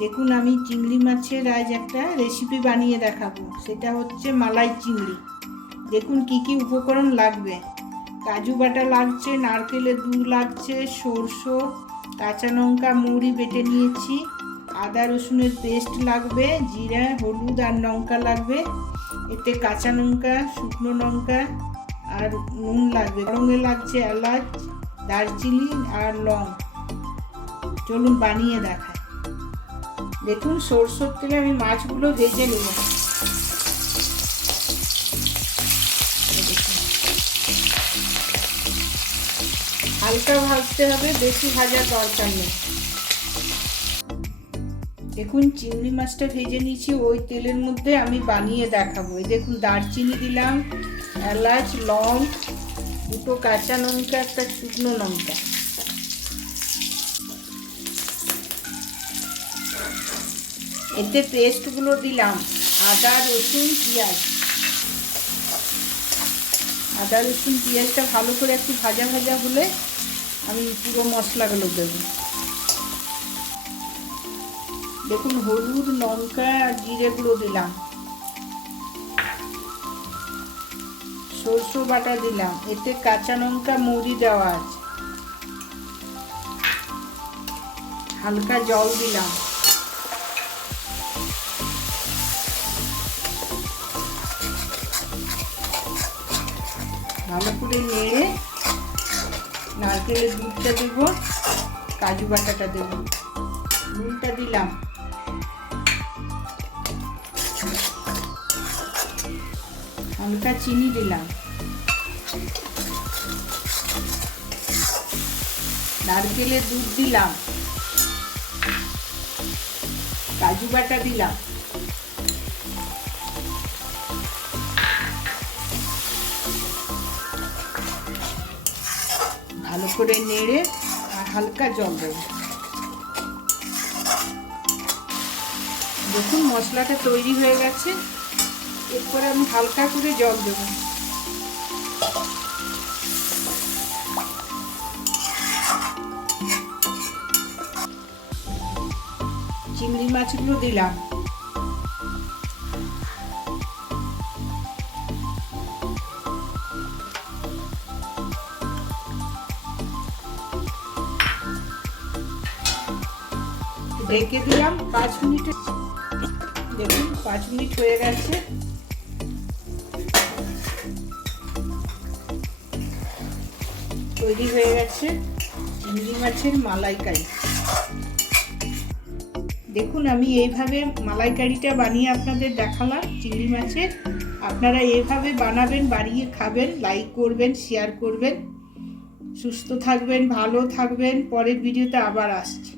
দেখুন আমি চিংড়ি মাছের আজ একটা রেসিপি বানিয়ে দেখাবো। সেটা হচ্ছে মালাই চিংড়ি। দেখুন কি কি উপকরণ লাগবে। কাজু বাটা লাগছে, নারকেলের দুধ লাগছে, সরষে, কাঁচা লঙ্কা মৌরি বেটে নিয়েছি, আদা রসুনের পেস্ট লাগবে, জিরা হলুদ আর লঙ্কা লাগবে, এতে কাঁচা লঙ্কা, শুকনো লঙ্কা আর নুন লাগবে। গরমে লাগছে এলাচ, দারচিনি আর লং। চলুন বানিয়ে দেখাই। দেখুন সরষের তেলে আমি মাছগুলো ভেজে নেব। হালকা ভাজতে হবে, বেশি ভাজার দরকার নেই। দেখুন চিংড়ি মাছটা ভেজে নিয়েছি, ওই তেলের মধ্যে আমি বানিয়ে দেখাবো। এই দেখুন দারচিনি দিলাম, এলাচ, লং, দুটো কাঁচা লঙ্কা, একটা শুকনো লঙ্কা। এতে পেস্টগুলো দিলাম, আদা রসুন পেঁয়াজ। আদা রসুন পেঁয়াজটা ভালো করে একটু ভাজা ভাজা হলে আমি পুরো মশলাগুলো দেব। দেখুন হলুদ, লঙ্কা আর জিরে গুঁড়ো দিলাম, সরষে বাটা দিলাম, এতে কাঁচা লঙ্কা মৌরি দেওয়া আছে, হালকা জল দিলাম। ভালো করে নেড়ে নারকেলের দুধটা দেব, কাজু বাটাটা দেব, নুনটা দিলাম, হালকা চিনি দিলাম, নারকেলের দুধ দিলাম, কাজু বাটা দিলাম, ভালো করে নেড়ে আর হালকা জল দেব। দেখুন মশলাটা তৈরি হয়ে গেছে। এরপরে আমি হালকা করে জল দেব। চিংড়ি মাছগুলো দিলাম, ঢেকে দিলাম 5 মিনিট। দেখুন 5 মিনিট হয়ে গেছে। তৈরি হয়ে গেছে চিংড়ি মাছের মালাইকারি। দেখুন আমি এইভাবে মালাইকারিটা বানিয়ে আপনাদের দেখালাম চিংড়ি মাছের। আপনারা এইভাবে বানাবেন, বানিয়ে খাবেন, লাইক করবেন, শেয়ার করবেন। সুস্থ থাকবেন, ভালো থাকবেন। পরের ভিডিওতে আবার আসছি।